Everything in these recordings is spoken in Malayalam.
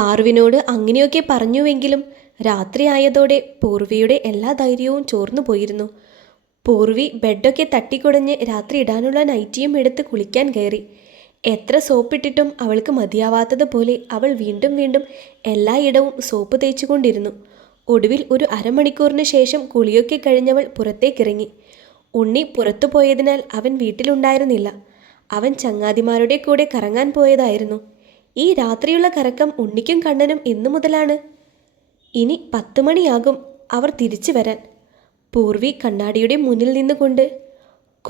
പാർവിനോട് അങ്ങനെയൊക്കെ പറഞ്ഞുവെങ്കിലും രാത്രിയായതോടെ പൂർവിയുടെ എല്ലാ ധൈര്യവും ചോർന്നു പോയിരുന്നു. പൂർവി ബെഡൊക്കെ തട്ടിക്കുടഞ്ഞ് രാത്രി ഇടാനുള്ള നൈറ്റിയും എടുത്ത് കുളിക്കാൻ കയറി. എത്ര സോപ്പിട്ടിട്ടും അവൾക്ക് മതിയാവാത്തതുപോലെ അവൾ വീണ്ടും വീണ്ടും എല്ലായിടവും സോപ്പ് തേച്ചുകൊണ്ടിരുന്നു. ഒടുവിൽ ഒരു അരമണിക്കൂറിന് ശേഷം കുളിയൊക്കെ കഴിഞ്ഞവൾ പുറത്തേക്കിറങ്ങി. ഉണ്ണി പുറത്തു പോയതിനാൽ അവൻ വീട്ടിലുണ്ടായിരുന്നില്ല. അവൻ ചങ്ങാതിമാരുടെ കൂടെ കറങ്ങാൻ പോയതായിരുന്നു. ഈ രാത്രിയുള്ള കറക്കം ഉണ്ണിക്കും കണ്ണനും എന്നു മുതലാണ്. ഇനി പത്ത് മണിയാകും അവർ തിരിച്ചു വരാൻ. പൂർവി കണ്ണാടിയുടെ മുന്നിൽ നിന്നുകൊണ്ട്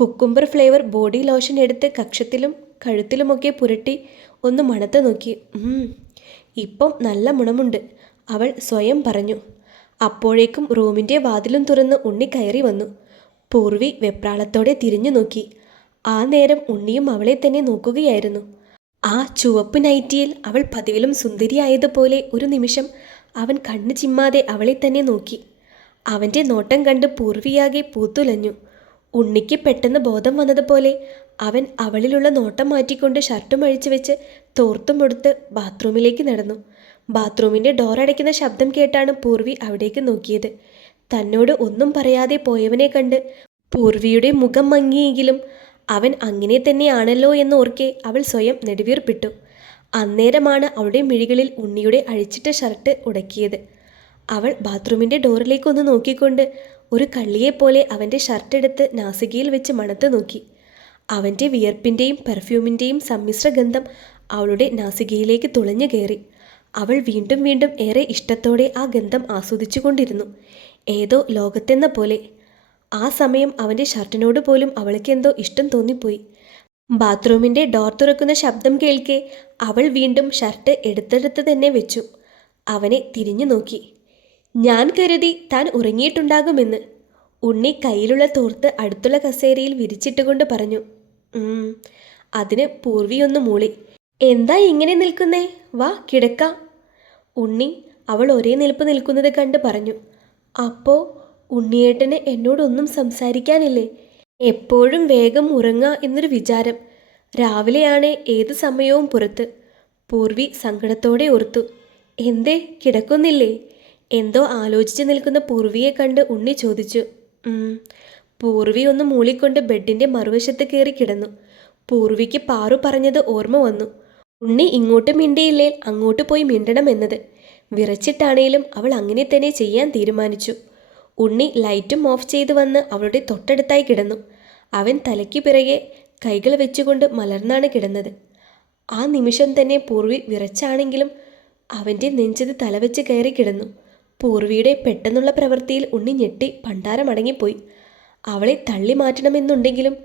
കുക്കുംബർ ഫ്ലേവർ ബോഡി ലോഷൻ എടുത്ത് കക്ഷത്തിലും കഴുത്തിലുമൊക്കെ പുരട്ടി ഒന്ന് മണത്ത് നോക്കി. "ഉം, ഇപ്പം നല്ല മണമുണ്ട് അവൾ സ്വയം പറഞ്ഞു. അപ്പോഴേക്കും റൂമിന്റെ വാതിലും തുറന്ന് ഉണ്ണി കയറി വന്നു. പൂർവി വെപ്രാളത്തോടെ തിരിഞ്ഞു നോക്കി. ആ നേരം ഉണ്ണിയും അവളെ തന്നെ നോക്കുകയായിരുന്നു. ആ ചുവപ്പ് നൈറ്റിയിൽ അവൾ പതിവിലും സുന്ദരിയായതുപോലെ ഒരു നിമിഷം അവൻ കണ്ണു ചിമ്മാതെ അവളെ തന്നെ നോക്കി. അവന്റെ നോട്ടം കണ്ട് പൂർവിയാകെ പൂത്തുലഞ്ഞു. ഉണ്ണിക്ക് പെട്ടെന്ന് ബോധം വന്നതുപോലെ അവൻ അവളിലുള്ള നോട്ടം മാറ്റിക്കൊണ്ട് ഷർട്ടും അഴിച്ചു വെച്ച് തോർത്തും എടുത്ത് ബാത്റൂമിലേക്ക് നടന്നു. ബാത്റൂമിന്റെ ഡോർ അടയ്ക്കുന്ന ശബ്ദം കേട്ടാണ് പൂർവി അവിടേക്ക് നോക്കിയത്. തന്നോട് ഒന്നും പറയാതെ പോയവനെ കണ്ട് പൂർവിയുടെ മുഖം മങ്ങിയെങ്കിലും അവൻ അങ്ങനെ തന്നെയാണല്ലോ എന്ന് എന്നോർക്കെ അവൾ സ്വയം നെടുവീർപ്പിട്ടു. അന്നേരമാണ് അവളുടെ മിഴികളിൽ ഉണ്ണിയുടെ അഴിച്ചിട്ട ഷർട്ട് ഉടക്കിയത്. അവൾ ബാത്റൂമിന്റെ ഡോറിലേക്കൊന്ന് നോക്കിക്കൊണ്ട് ഒരു കള്ളിയെപ്പോലെ അവന്റെ ഷർട്ട് എടുത്ത് നാസികയിൽ വെച്ച് മണത്ത് നോക്കി. അവന്റെ വിയർപ്പിന്റെയും പെർഫ്യൂമിന്റെയും സമ്മിശ്ര ഗന്ധം അവളുടെ നാസികയിലേക്ക് തുളഞ്ഞു കയറി. അവൾ വീണ്ടും വീണ്ടും ഏറെ ഇഷ്ടത്തോടെ ആ ഗന്ധം ആസ്വദിച്ചുകൊണ്ടിരുന്നു. ഏതോ ലോകത്തെന്ന പോലെ ആ സമയം അവന്റെ ഷർട്ടിനോട് പോലും അവൾക്ക് എന്തോ ഇഷ്ടം തോന്നിപ്പോയി. ബാത്റൂമിന്റെ ഡോർ തുറക്കുന്ന ശബ്ദം കേൾക്കെ അവൾ വീണ്ടും ഷർട്ട് എടുത്തെടുത്ത് തന്നെ വെച്ചു. അവനെ തിരിഞ്ഞു നോക്കി. ഞാൻ കരുതി താൻ ഉറങ്ങിയിട്ടുണ്ടാകുമെന്ന്. ഉണ്ണി കയ്യിലുള്ള തോർത്ത് അടുത്തുള്ള കസേരയിൽ വിരിച്ചിട്ടുകൊണ്ട് പറഞ്ഞു. അതിന് പൂർവിയൊന്ന് മൂളി. എന്താ ഇങ്ങനെ നിൽക്കുന്നേ? വാ കിടക്ക. ഉണ്ണി അവൾ ഒരേ നിൽപ്പ് നിൽക്കുന്നത് കണ്ട് പറഞ്ഞു. അപ്പോ ഉണ്ണിയേട്ടന് എന്നോടൊന്നും സംസാരിക്കാനില്ലേ? എപ്പോഴും വേഗം ഉറങ്ങുക എന്നൊരു വിചാരം. രാവിലെയാണ് ഏത് സമയവും പുറത്ത്. പൂർവി സങ്കടത്തോടെ ഓർത്തു. എന്തേ കിടക്കുന്നില്ലേ? എന്തോ ആലോചിച്ച് നിൽക്കുന്ന പൂർവിയെ കണ്ട് ഉണ്ണി ചോദിച്ചു. പൂർവി ഒന്ന് മൂളിക്കൊണ്ട് ബെഡിന്റെ മറുവശത്ത് കയറി കിടന്നു. പൂർവിക്ക് പാറു പറഞ്ഞത് ഓർമ്മ വന്നു. ഉണ്ണി ഇങ്ങോട്ട് മിണ്ടിയില്ലേ? അങ്ങോട്ട് പോയി മിണ്ടണം എന്നത്. വിറച്ചിട്ടാണേലും അവൾ അങ്ങനെ തന്നെ ചെയ്യാൻ തീരുമാനിച്ചു. ഉണ്ണി ലൈറ്റും ഓഫ് ചെയ്ത് വന്ന് അവളുടെ തൊട്ടടുത്തായി കിടന്നു. അവൻ തലയ്ക്ക് പിറകെ കൈകൾ വെച്ചുകൊണ്ട് മലർന്നാണ് കിടന്നത്. ആ നിമിഷം തന്നെ പൂർവി വിറച്ചാണെങ്കിലും അവന്റെ നെഞ്ചത് തലവെച്ച് കയറി കിടന്നു. പൂർവിയുടെ പെട്ടെന്നുള്ള പ്രവൃത്തിയിൽ ഉണ്ണി ഞെട്ടി പണ്ടാരമടങ്ങിപ്പോയി അവളെ തള്ളി മാറ്റണമെന്നുണ്ടെങ്കിലും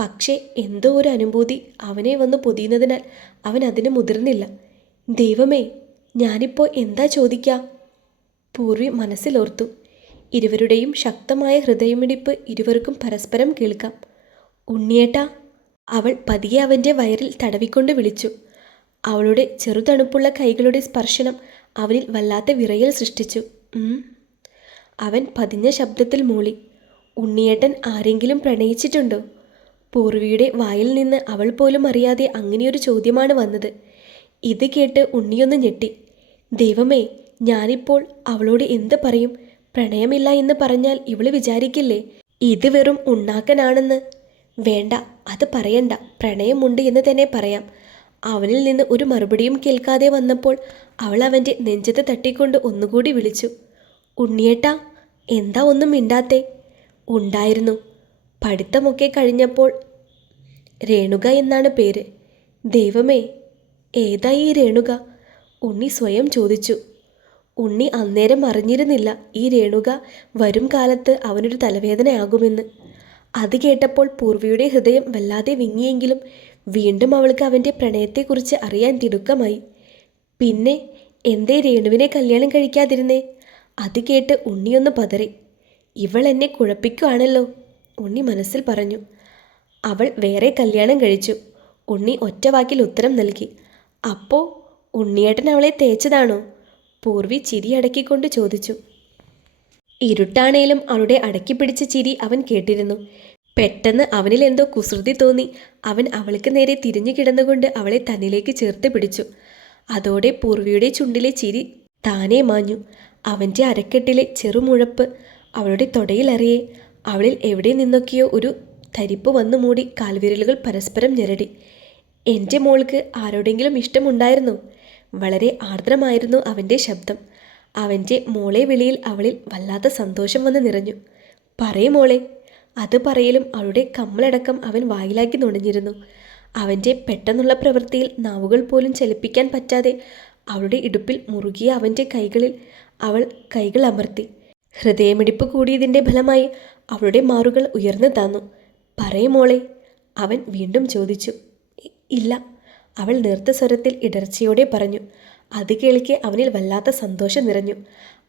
പക്ഷേ എന്തോ ഒരു അനുഭൂതി അവനെ വന്ന് പൊതിയുന്നതിനാൽ അവൻ അതിന് മുതിർന്നില്ല. ദൈവമേ ഞാനിപ്പോൾ എന്താ ചോദിക്കുക പൂർവി മനസ്സിലോർത്തു. ഇരുവരുടെയും ശക്തമായ ഹൃദയമിടിപ്പ് ഇരുവർക്കും പരസ്പരം കേൾക്കാം. ഉണ്ണിയേട്ടാ അവൾ പതിയെ അവന്റെ വയറിൽ തടവിക്കൊണ്ട് വിളിച്ചു. അവളുടെ ചെറുതണുപ്പുള്ള കൈകളുടെ സ്പർശനം അവനിൽ വല്ലാത്ത വിറയൽ സൃഷ്ടിച്ചു. അവൻ പതിഞ്ഞ ശബ്ദത്തിൽ മൂളി. ഉണ്ണിയേട്ടൻ ആരെങ്കിലും പ്രണയിച്ചിട്ടുണ്ടോ? പൂർവിയുടെ വായിൽ നിന്ന് അവൾ പോലും അറിയാതെ അങ്ങനെയൊരു ചോദ്യമാണ് വന്നത്. ഇത് കേട്ട് ഉണ്ണിയൊന്ന് ഞെട്ടി. ദൈവമേ ഞാനിപ്പോൾ അവളോട് എന്ത് പറയും? പ്രണയമില്ല എന്ന് പറഞ്ഞാൽ ഇവൾ വിചാരിക്കില്ലേ? ഇത് വെറും ഉണ്ണാക്കനാണെന്ന്. വേണ്ട അത് പറയണ്ട. പ്രണയമുണ്ട് എന്ന് തന്നെ പറയാം. അവനിൽ നിന്ന് ഒരു മറുപടിയും കേൾക്കാതെ വന്നപ്പോൾ അവൾ അവന്റെ നെഞ്ചത്ത് തട്ടിക്കൊണ്ട് ഒന്നുകൂടി വിളിച്ചു. ഉണ്ണിയേട്ടാ എന്താ ഒന്നും മിണ്ടാത്തേ? ഉണ്ടായിരുന്നു. പഠിത്തമൊക്കെ കഴിഞ്ഞപ്പോൾ രേണുക എന്നാണ് പേര്. ദൈവമേ ഏതായി ഈ രേണുക? ഉണ്ണി സ്വയം ചോദിച്ചു. ഉണ്ണി അന്നേരം അറിഞ്ഞിരുന്നില്ല ഈ രേണുക വരും കാലത്ത് അവനൊരു തലവേദനയാകുമെന്ന്. അത് കേട്ടപ്പോൾ പൂർവിയുടെ ഹൃദയം വല്ലാതെ വിങ്ങിയെങ്കിലും വീണ്ടും അവൾക്ക് അവന്റെ പ്രണയത്തെക്കുറിച്ച് അറിയാൻ തിടുക്കമായി. പിന്നെ എന്തേ രേണുവിനെ കല്യാണം കഴിക്കാതിരുന്നേ? അത് കേട്ട് ഉണ്ണിയൊന്ന് പതറി. ഇവൾ എന്നെ കുഴപ്പിക്കുകയാണല്ലോ ഉണ്ണി മനസ്സിൽ പറഞ്ഞു. അവൾ വേറെ കല്യാണം കഴിച്ചു. ഉണ്ണി ഒറ്റ വാക്കിൽ ഉത്തരം നൽകി. അപ്പോൾ ഉണ്ണിയേട്ടൻ അവളെ തേച്ചതാണോ? പൂർവി ചിരി അടക്കിക്കൊണ്ട് ചോദിച്ചു. ഇരുട്ടാണേലും അവളുടെ അടക്കി പിടിച്ച ചിരി അവൻ കേട്ടിരുന്നു. പെട്ടെന്ന് അവനിൽ എന്തോ കുസൃതി തോന്നി. അവൻ അവൾക്ക് നേരെ തിരിഞ്ഞു കിടന്നുകൊണ്ട് അവളെ തന്നിലേക്ക് ചേർത്ത് പിടിച്ചു. അതോടെ പൂർവിയുടെ ചുണ്ടിലെ ചിരി താനേ മാഞ്ഞു. അവന്റെ അരക്കെട്ടിലെ ചെറുമുഴപ്പ് അവളുടെ തൊടയിലറിയെ അവളിൽ എവിടെ നിന്നൊക്കെയോ ഒരു തരിപ്പ് വന്നു മൂടി കാൽവിരലുകൾ പരസ്പരം ഞെരടി. എന്റെ മോൾക്ക് ആരോടെങ്കിലും ഇഷ്ടമുണ്ടായിരുന്നു? വളരെ ആർദ്രമായിരുന്നു അവന്റെ ശബ്ദം. അവന്റെ മോളെ വിളിയിൽ അവളിൽ വല്ലാത്ത സന്തോഷം വന്ന് നിറഞ്ഞു. പറയും മോളെ. അത് പറയലും അവളുടെ കമ്മലടക്കം അവൻ വായിലാക്കി നുണഞ്ഞിരുന്നു. അവന്റെ പെട്ടെന്നുള്ള പ്രവൃത്തിയിൽ നാവുകൾ പോലും ചലിപ്പിക്കാൻ പറ്റാതെ അവളുടെ ഇടുപ്പിൽ മുറുകിയ അവന്റെ കൈകളിൽ അവൾ കൈകൾ അമർത്തി. ഹൃദയമിടിപ്പ് കൂടിയതിന്റെ ഫലമായി അവളുടെ മാറുകൾ ഉയർന്നു താന്നു. പറയും മോളെ അവൻ വീണ്ടും ചോദിച്ചു. ഇല്ല. അവൾ നേർത്ത സ്വരത്തിൽ ഇടർച്ചയോടെ പറഞ്ഞു അത് കേൾക്കെ അവനിൽ വല്ലാത്ത സന്തോഷം നിറഞ്ഞു.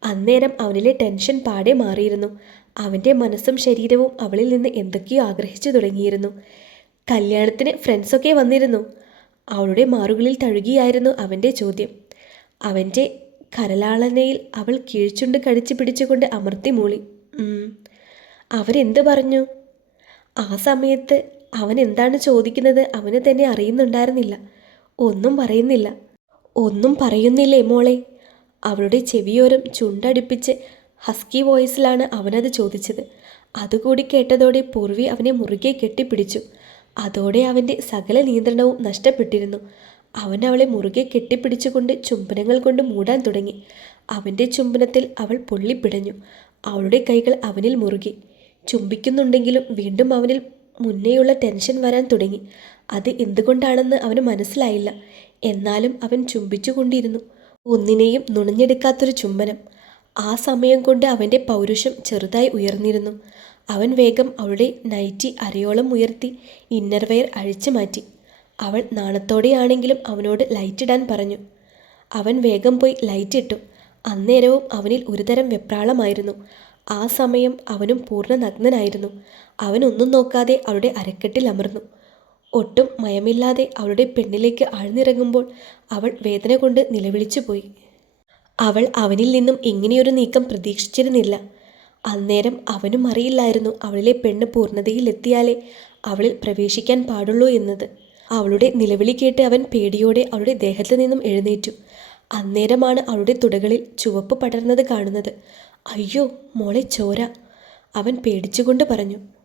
അന്നേരം അവനിലെ ടെൻഷൻ പാടെ മാറിയിരുന്നു. അവന്റെ മനസ്സും ശരീരവും അവളിൽ നിന്ന് എന്തൊക്കെയോ ആഗ്രഹിച്ചു തുടങ്ങിയിരുന്നു. കല്യാണത്തിന് ഫ്രണ്ട്സൊക്കെ വന്നിരുന്നു. അവളുടെ മാറുകളിൽ തഴുകിയായിരുന്നു അവന്റെ ചോദ്യം. അവന്റെ കരലാളനയിൽ അവൾ കീഴ്ച്ചുണ്ട് കടിച്ചു പിടിച്ചുകൊണ്ട് അമർത്തി മൂളി. അവരെന്ത് പറഞ്ഞു? ആ സമയത്ത് അവൻ എന്താണ് ചോദിക്കുന്നത് അവന് തന്നെ അറിയുന്നുണ്ടായിരുന്നില്ല. ഒന്നും പറയുന്നില്ല. ഒന്നും പറയുന്നില്ലേ മോളെ? അവളുടെ ചെവിയോരം ചുണ്ടടിപ്പിച്ച് ഹസ്കി വോയിസിലാണ് അവനത് ചോദിച്ചത്. അതുകൂടി കേട്ടതോടെ പൂർവി അവനെ മുറുകെ കെട്ടിപ്പിടിച്ചു. അതോടെ അവന്റെ സകല നിയന്ത്രണവും നഷ്ടപ്പെട്ടിരുന്നു. അവൻ അവളെ മുറുകെ കെട്ടിപ്പിടിച്ചുകൊണ്ട് ചുംബനങ്ങൾ കൊണ്ട് മൂടാൻ തുടങ്ങി. അവന്റെ ചുംബനത്തിൽ അവൾ പൊള്ളിപ്പിടഞ്ഞു അവളുടെ കൈകൾ അവനിൽ മുറുകി. ചുംബിക്കുന്നുണ്ടെങ്കിലും വീണ്ടും അവനിൽ മുന്നേയുള്ള ടെൻഷൻ വരാൻ തുടങ്ങി. അത് എന്തുകൊണ്ടാണെന്ന് അവന് മനസ്സിലായില്ല. എന്നാലും അവൻ ചുംബിച്ചുകൊണ്ടിരുന്നു. ഒന്നിനെയും നുണഞ്ഞെടുക്കാത്തൊരു ചുംബനം. ആ സമയം കൊണ്ട് അവന്റെ പൗരുഷം ചെറുതായി ഉയർന്നിരുന്നു. അവൻ വേഗം അവളുടെ നൈറ്റി അരയോളം ഉയർത്തി ഇന്നർവെയർ അഴിച്ചു മാറ്റി. അവൾ നാണത്തോടെയാണെങ്കിലും അവനോട് ലൈറ്റ് ഇടാൻ പറഞ്ഞു. അവൻ വേഗം പോയി ലൈറ്റ് ഇട്ടു. അന്നേരവും അവനിൽ ഒരുതരം വെപ്രാളമായിരുന്നു. ആ സമയം അവനും പൂർണ നഗ്നനായിരുന്നു. അവനൊന്നും നോക്കാതെ അവളുടെ അരക്കെട്ടിൽ അമർന്നു. ഒട്ടും മയമില്ലാതെ അവളുടെ പെണ്ണിലേക്ക് ആഴ്ന്നിറങ്ങുമ്പോൾ അവൾ വേദന കൊണ്ട് നിലവിളിച്ചു പോയി. അവൾ അവനിൽ നിന്നും ഇങ്ങനെയൊരു നീക്കം പ്രതീക്ഷിച്ചിരുന്നില്ല. അന്നേരം അവനും അറിയില്ലായിരുന്നു അവളിലെ പെണ്ണ് പൂർണതയിലെത്തിയാലേ അവളിൽ പ്രവേശിക്കാൻ പാടുള്ളൂ എന്നത്. അവളുടെ നിലവിളി കേട്ട് അവൻ പേടിയോടെ അവളുടെ ദേഹത്ത് നിന്നും എഴുന്നേറ്റു. അന്നേരമാണ് അവളുടെ തുടകളിൽ ചുവപ്പ് പടർന്നത് കാണുന്നത്. അയ്യോ മോളെ ചോര അവൻ പേടിച്ചുകൊണ്ട് പറഞ്ഞു.